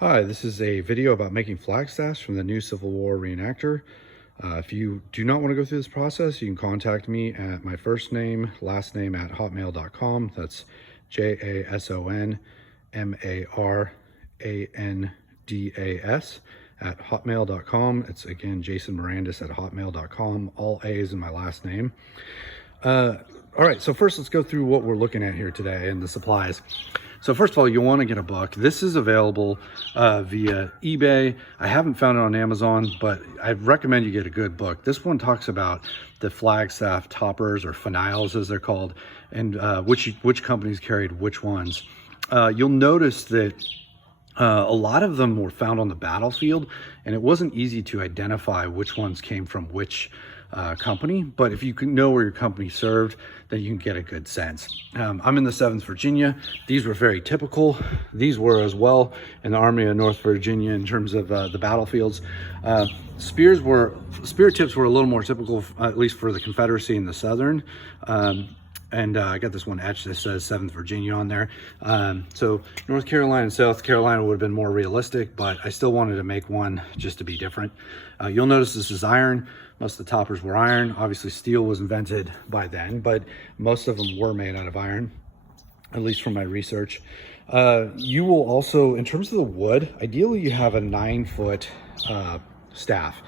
Hi, this is a video about making flagstaffs from the new Civil War reenactor. If you do not want to go through this process, you can contact me at my first name, last name at hotmail.com. That's JASONMARANDAS at hotmail.com. It's again Jason Mirandis at hotmail.com. All A's in my last name. All right, so first let's go through what we're looking at here today and the supplies. So first of all, you want to get a book. This is available via eBay. I haven't found it on Amazon, but I recommend you get a good book. This one talks about the flagstaff toppers, or finials as they're called, and which companies carried which ones. You'll notice that a lot of them were found on the battlefield, and it wasn't easy to identify which ones came from which company. But if you can know where your company served, then you can get a good sense. I'm in the 7th Virginia. These were very typical. These were as well in the Army of North Virginia in terms of the battlefields. Spear tips were a little more typical, at least for the Confederacy and the Southern. I got this one etched that says 7th Virginia on there. So North Carolina and South Carolina would have been more realistic, but I still wanted to make one just to be different. You'll notice this is iron. Most of the toppers were iron. Obviously steel was invented by then, but most of them were made out of iron, at least from my research. You will also, in terms of the wood, ideally you have a 9-foot staff.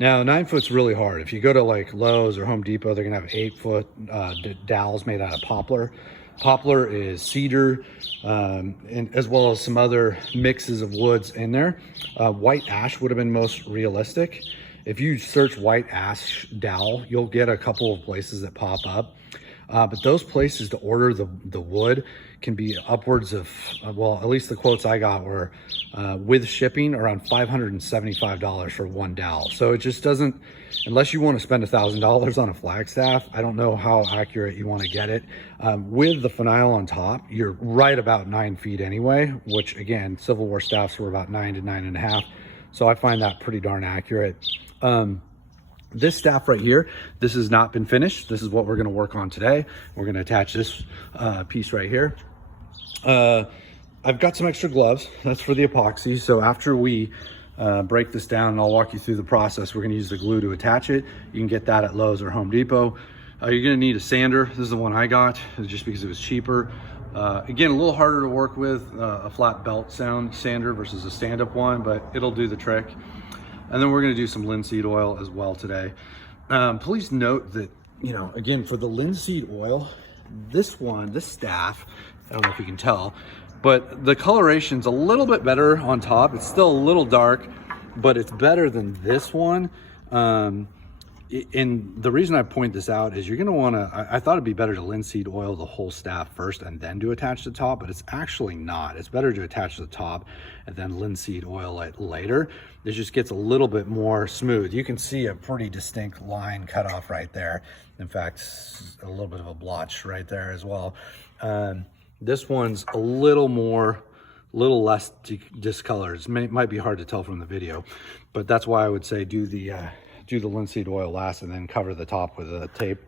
Now 9 foot's really hard. If you go to like Lowe's or Home Depot, they're gonna have 8-foot dowels made out of poplar. Poplar is cedar, and as well as some other mixes of woods in there. White ash would have been most realistic. If you search white ash dowel, you'll get a couple of places that pop up. But those places to order the wood can be upwards of, well, at least the quotes I got were with shipping around $575 for one dowel. So it just doesn't, unless you want to spend $1,000 on a flagstaff, I don't know how accurate you want to get it. With the finial on top, you're right about 9 feet anyway, which again, Civil War staffs were about 9 to 9.5. So I find that pretty darn accurate. This staff right here, this has not been finished. This is what we're going to work on today. We're going to attach this piece right here. I've got some extra gloves. That's for the epoxy. So after we break this down, and I'll walk you through the process, we're going to use the glue to attach it. You can get that at Lowe's or Home Depot. You're going to need a sander. This is the one I got just because it was cheaper. Again, a little harder to work with, a flat belt sander versus a stand-up one, but it'll do the trick. And then we're going to do some linseed oil as well today. Please note that, again, for the linseed oil, this staff, I don't know if you can tell, but the coloration's a little bit better on top. It's still a little dark, but it's better than this one. And the reason I point this out is you're going to want to, I thought it'd be better to linseed oil the whole staff first and then to attach the top, but it's actually not. It's better to attach the top and then linseed oil it later. It just gets a little bit more smooth. You can see a pretty distinct line cut off right there. In fact, a little bit of a blotch right there as well. This one's a little less discolored. It might be hard to tell from the video, but that's why I would say do the linseed oil last and then cover the top with a tape.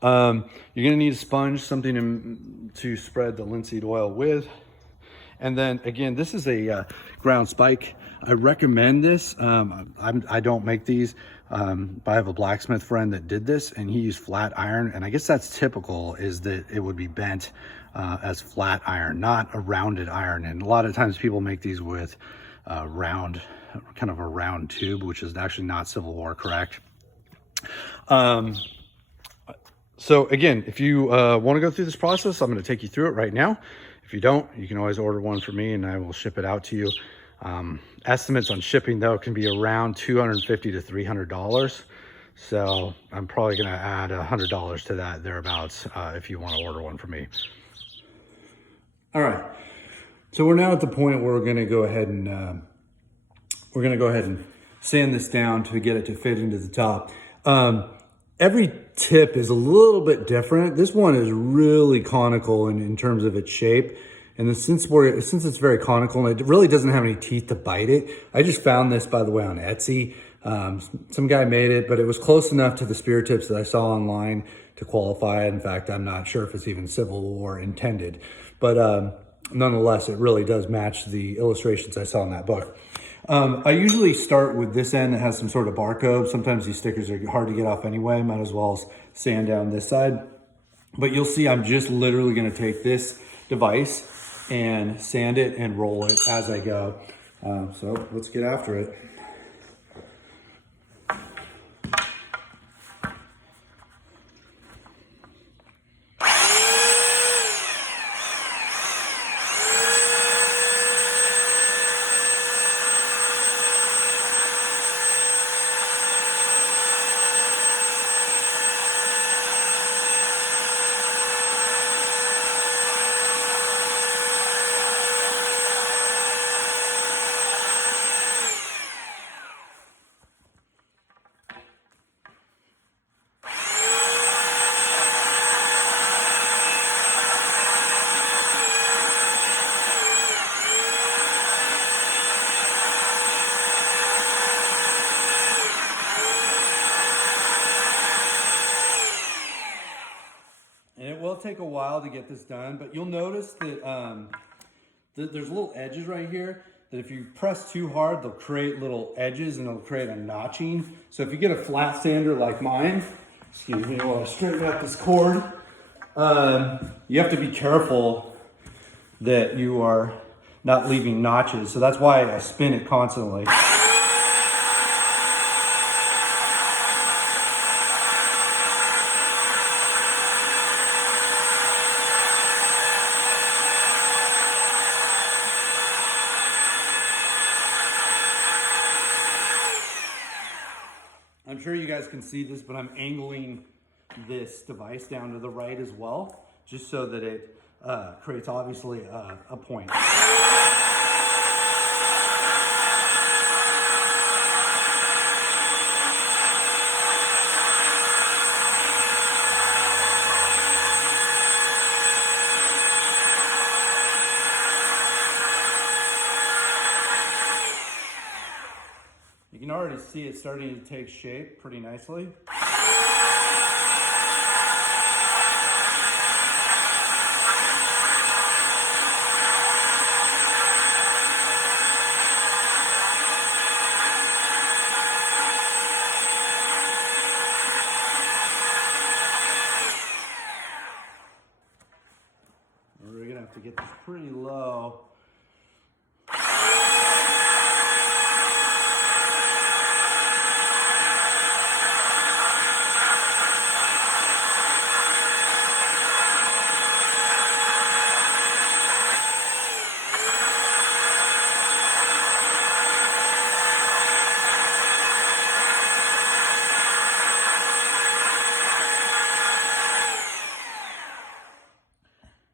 You're gonna need a sponge, something to spread the linseed oil with. And then again, this is a ground spike. I recommend this. I don't make these, but I have a blacksmith friend that did this and he used flat iron. And I guess that's typical, is that it would be bent as flat iron, not a rounded iron. And a lot of times people make these with kind of a round tube, which is actually not Civil War correct. So again, if you want to go through this process, I'm going to take you through it right now. If you don't, you can always order one from me and I will ship it out to you. Estimates on shipping though can be around $250 to $300. So I'm probably going to add $100 to that thereabouts if you want to order one from me. All right. So we're now at the point where we're going to go ahead and sand this down to get it to fit into the top. Every tip is a little bit different. This one is really conical in terms of its shape. And since it's very conical and it really doesn't have any teeth to bite it, I just found this, by the way, on Etsy. Some guy made it, but it was close enough to the spear tips that I saw online to qualify. In fact, I'm not sure if it's even Civil War intended, but nonetheless, it really does match the illustrations I saw in that book. I usually start with this end that has some sort of barcode. Sometimes these stickers are hard to get off anyway. Might as well sand down this side. But you'll see I'm just literally going to take this device and sand it and roll it as I go. So let's get after it. And it will take a while to get this done, but you'll notice that, there's little edges right here that if you press too hard, they'll create little edges and it'll create a notching. So if you get a flat sander like mine, excuse me while I straighten out this cord, you have to be careful that you are not leaving notches. So that's why I spin it constantly. I'm sure you guys can see this, but I'm angling this device down to the right as well, just so that it creates obviously a point. You can already see it starting to take shape pretty nicely. We're gonna have to get this pretty low.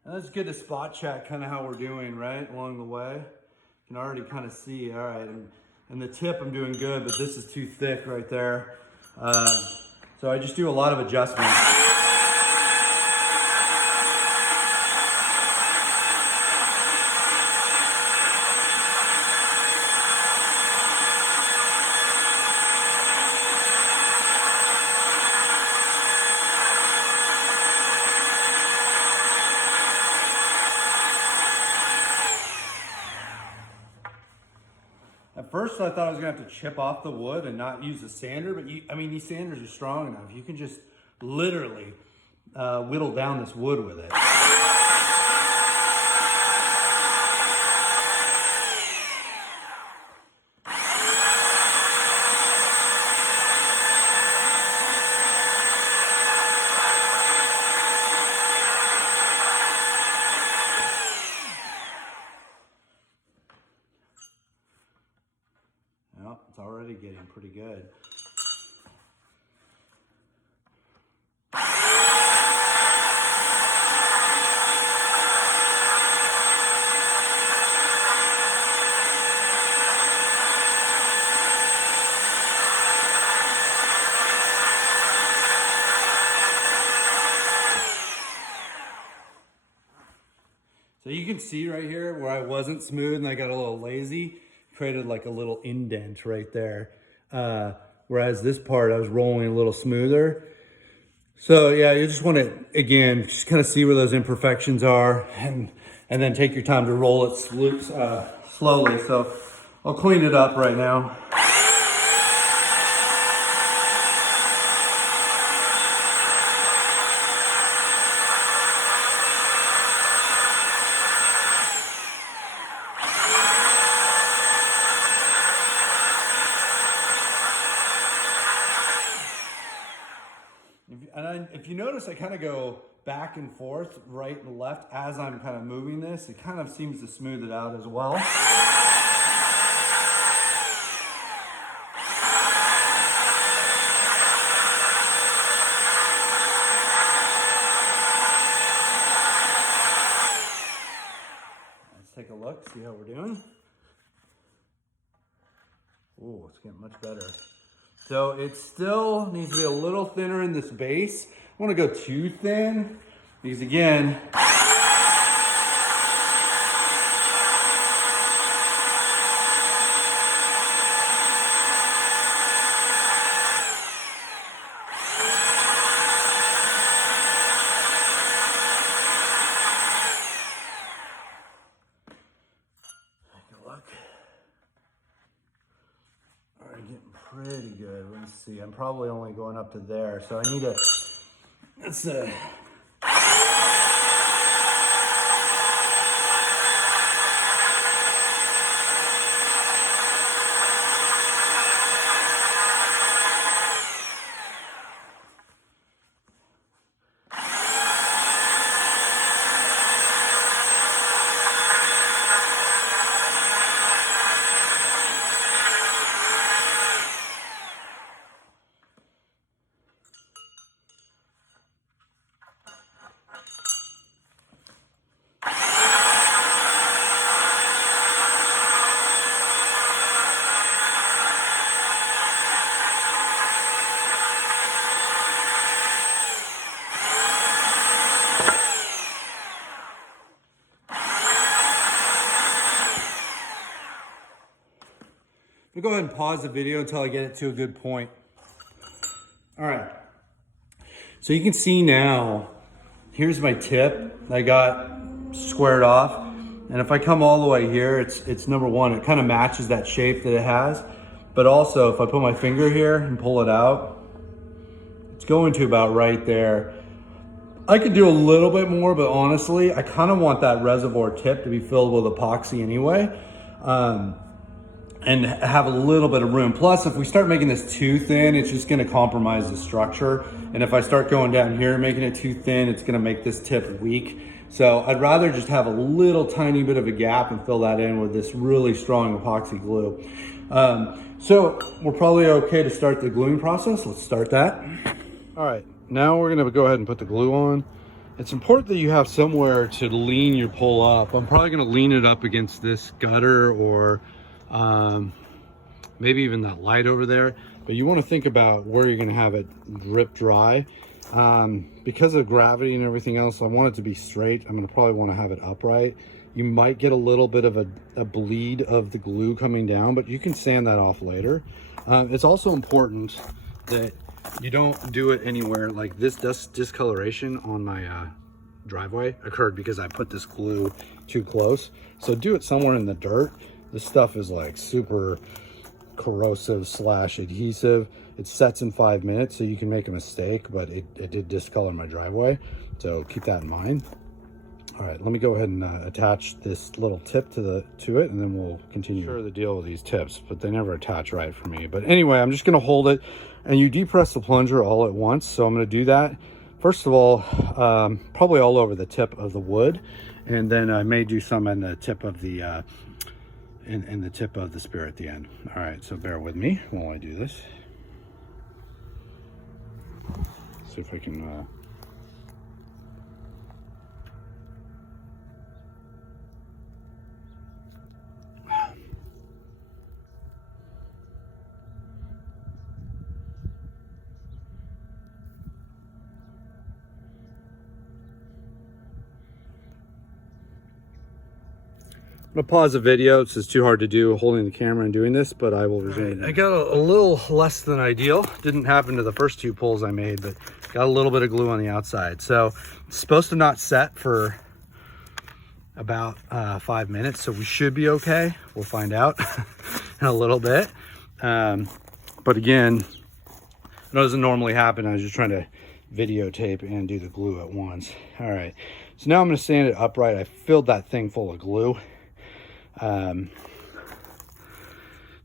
And that's good to spot check kind of how we're doing, right, along the way. You can already kind of see, all right, and the tip I'm doing good, but this is too thick right there. So I just do a lot of adjustments. At first I thought I was gonna have to chip off the wood and not use a sander, but I mean, these sanders are strong enough. You can just literally whittle down this wood with it. Well, it's already getting pretty good. So you can see right here where I wasn't smooth and I got a little lazy, created like a little indent right there. Whereas this part I was rolling a little smoother. So yeah, you just want to, again, just kind of see where those imperfections are and and then take your time to roll it slowly. So I'll clean it up right now. And if you notice, I kind of go back and forth, right and left, as I'm kind of moving this. It kind of seems to smooth it out as well. Let's take a look, see how we're doing. Oh, it's getting much better. So it still needs to be a little thinner in this base. I want to go too thin because again, pretty good. Let me see. I'm probably only going up to there, so I need to. Let's go ahead and pause the video until I get it to a good point. All right. So you can see now, here's my tip I got squared off. And if I come all the way here, it's number one, it kind of matches that shape that it has. But also if I put my finger here and pull it out, it's going to about right there. I could do a little bit more, but honestly, I kind of want that reservoir tip to be filled with epoxy anyway. And have a little bit of room. Plus, if we start making this too thin, it's just gonna compromise the structure. And if I start going down here and making it too thin, it's gonna make this tip weak. So I'd rather just have a little tiny bit of a gap and fill that in with this really strong epoxy glue. So we're probably okay to start the gluing process. Let's start that. All right, now we're gonna go ahead and put the glue on. It's important that you have somewhere to lean your pole up. I'm probably gonna lean it up against this gutter or maybe even that light over there, but you want to think about where you're going to have it drip dry. Because of gravity and everything else, I want it to be straight. I'm going to probably want to have it upright. You might get a little bit of a bleed of the glue coming down, but you can sand that off later. It's also important that you don't do it anywhere like this. Discoloration on my driveway occurred because I put this glue too close. So do it somewhere in the dirt. This stuff is like super corrosive / adhesive. It sets in 5 minutes, so you can make a mistake, but it did discolor my driveway. So keep that in mind. All right, let me go ahead and attach this little tip to it, and then we'll continue. Sure, the deal with these tips, but they never attach right for me. But anyway, I'm just gonna hold it, and you depress the plunger all at once. So I'm gonna do that. First of all, probably all over the tip of the wood, and then I may do some in the tip of the in the tip of the spear at the end. All right, so bear with me while I do this. See if I can I'm gonna pause the video. It's just too hard to do holding the camera and doing this, but I will resume. Right, I got a little less than ideal. Didn't happen to the first 2 pulls I made, but got a little bit of glue on the outside. So it's supposed to not set for about 5 minutes, so we should be okay. We'll find out in a little bit. But again, it doesn't normally happen. I was just trying to videotape and do the glue at once. All right, so now I'm going to stand it upright. I filled that thing full of glue.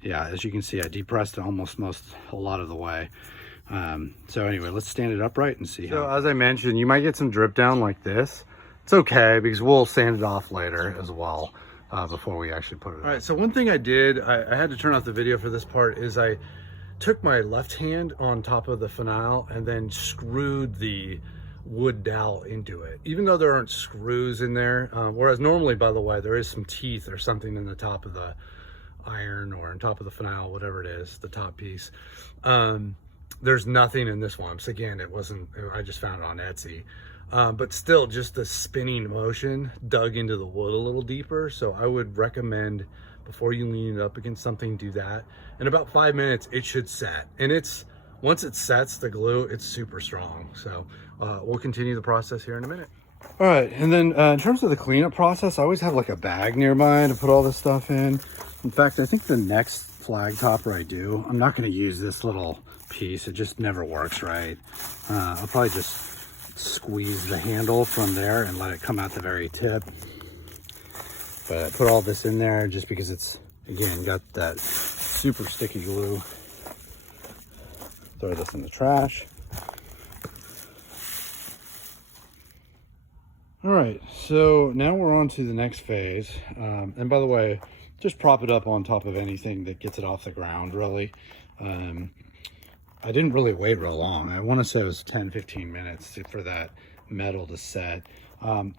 Yeah, as you can see, I depressed it almost a lot of the way. So anyway, let's stand it upright and see. So as I mentioned, you might get some drip down like this. It's okay because we'll sand it off later as well, before we actually put it on. All right, so one thing I did, I had to turn off the video for this part, is I took my left hand on top of the finial and then screwed the wood dowel into it, even though there aren't screws in there. Whereas normally, by the way, there is some teeth or something in the top of the iron or on top of the finial, whatever it is, the top piece. There's nothing in this one. So again, I just found it on Etsy. But still, just the spinning motion dug into the wood a little deeper. So I would recommend, before you lean it up against something, do that. In about 5 minutes, it should set. And once it sets, the glue, it's super strong. So we'll continue the process here in a minute. All right, and then in terms of the cleanup process, I always have like a bag nearby to put all this stuff in. In fact, I think the next flag topper I do, I'm not going to use this little piece. It just never works right. I'll probably just squeeze the handle from there and let it come out the very tip. But I put all this in there just because it's, again, got that super sticky glue. Throw this in the trash. All right, so now we're on to the next phase. And by the way, just prop it up on top of anything that gets it off the ground, really. I didn't really wait real long. I want to say it was 10-15 minutes for that metal to set. And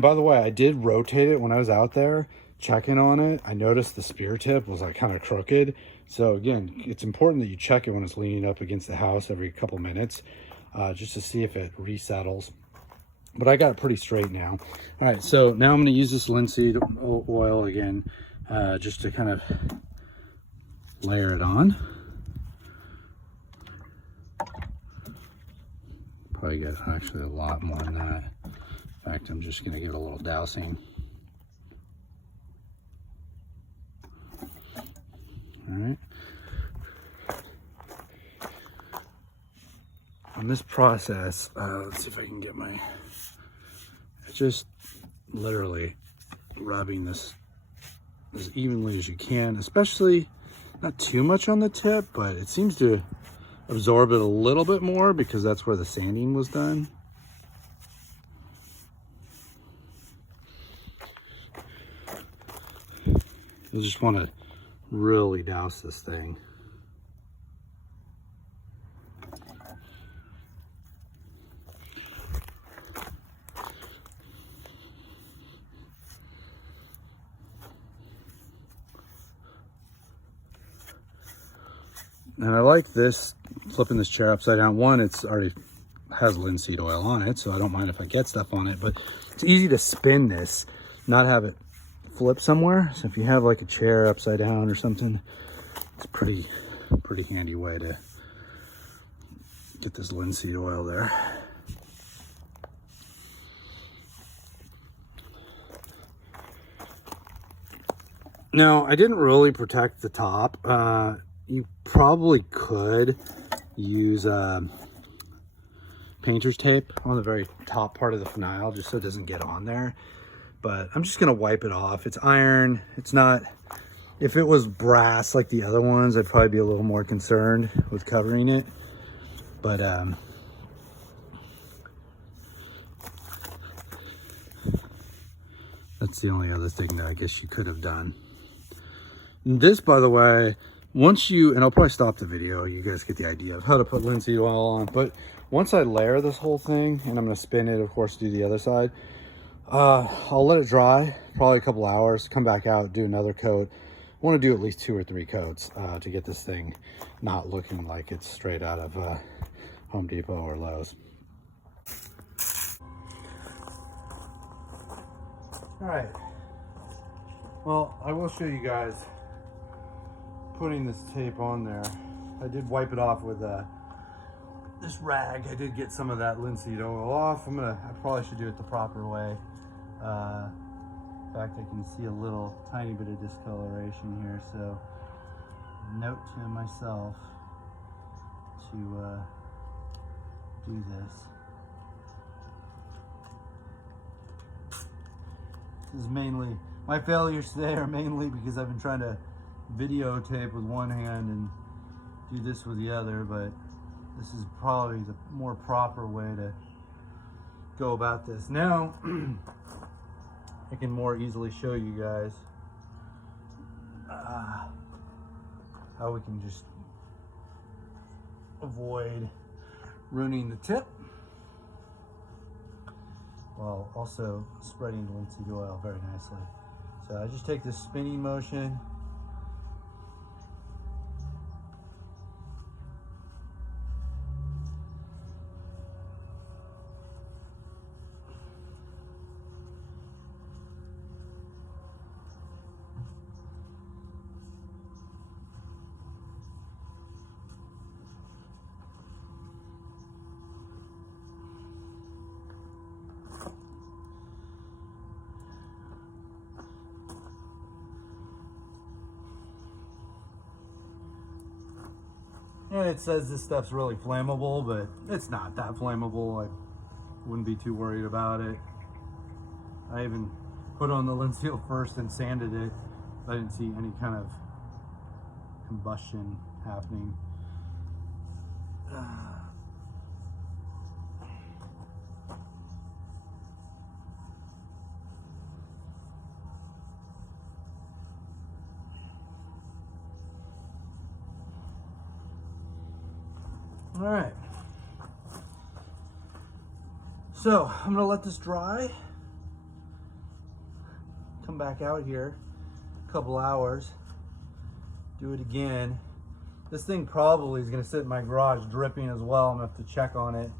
by the way, I did rotate it when I was out there checking on it. I noticed the spear tip was like kind of crooked. So again, it's important that you check it when it's leaning up against the house every couple minutes, just to see if it resettles. But I got it pretty straight now. All right, so now I'm going to use this linseed oil again, just to kind of layer it on. Probably get actually a lot more than that. In fact, I'm just going to give it a little dousing. All right. On this process, let's see if I can get just literally rubbing this as evenly as you can, especially not too much on the tip, but it seems to absorb it a little bit more because that's where the sanding was done. You just want to really douse this thing. And I like this, flipping this chair upside down. One, it's already has linseed oil on it, so I don't mind if I get stuff on it, but it's easy to spin this, not have it flip somewhere. So if you have like a chair upside down or something, it's a pretty handy way to get this linseed oil there. Now, I didn't really protect the top. You probably could use painter's tape on the very top part of the finial just so it doesn't get on there. But I'm just gonna wipe it off. It's iron. It's not, if it was brass like the other ones, I'd probably be a little more concerned with covering it. But that's the only other thing that I guess you could have done. And this, by the way, once you, and I'll probably stop the video, you guys get the idea of how to put linseed oil on, but once I layer this whole thing, and I'm gonna spin it, of course, do the other side, I'll let it dry, probably a couple hours, come back out, do another coat. I wanna do at least 2 or 3 coats to get this thing not looking like it's straight out of Home Depot or Lowe's. All right, well, I will show you guys putting this tape on there. I did wipe it off with this rag. I did get some of that linseed oil off. I probably should do it the proper way. In fact, I can see a little tiny bit of discoloration here, so note to myself to do this. This is mainly, my failures today are mainly because I've been trying to videotape with one hand and do this with the other, but this is probably the more proper way to go about this. Now, I can more easily show you guys how we can just avoid ruining the tip while also spreading the linseed oil very nicely. So I just take this spinning motion. And it says this stuff's really flammable, but it's not that flammable. I wouldn't be too worried about it. I even put on the linseed oil first and sanded it. I didn't see any kind of combustion happening. All right, so I'm gonna let this dry, come back out here a couple hours, do it again. This thing probably is gonna sit in my garage dripping as well. I'm gonna have to check on it,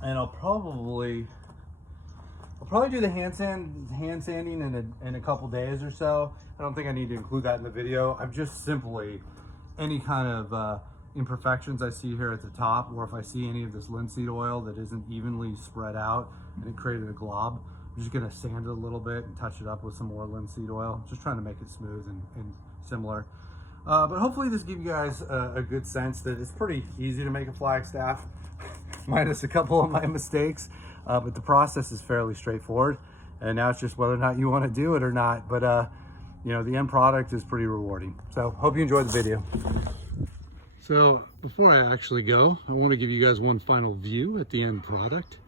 and I'll probably do the hand sanding in a couple days or so. I don't think I need to include that in the video. I'm just simply any kind of imperfections I see here at the top, or if I see any of this linseed oil that isn't evenly spread out and it created a glob, I'm just gonna sand it a little bit and touch it up with some more linseed oil, just trying to make it smooth and similar. But hopefully this gives you guys a good sense that it's pretty easy to make a flagstaff, minus a couple of my mistakes, but the process is fairly straightforward, and now it's just whether or not you want to do it or not. But you know, the end product is pretty rewarding. So hope you enjoyed the video. So before I actually go, I want to give you guys one final view at the end product.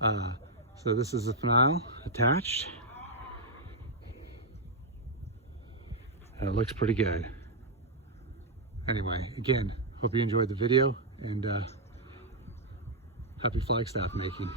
So this is the finale attached. It looks pretty good. Anyway, again, hope you enjoyed the video, and happy flagstaff making.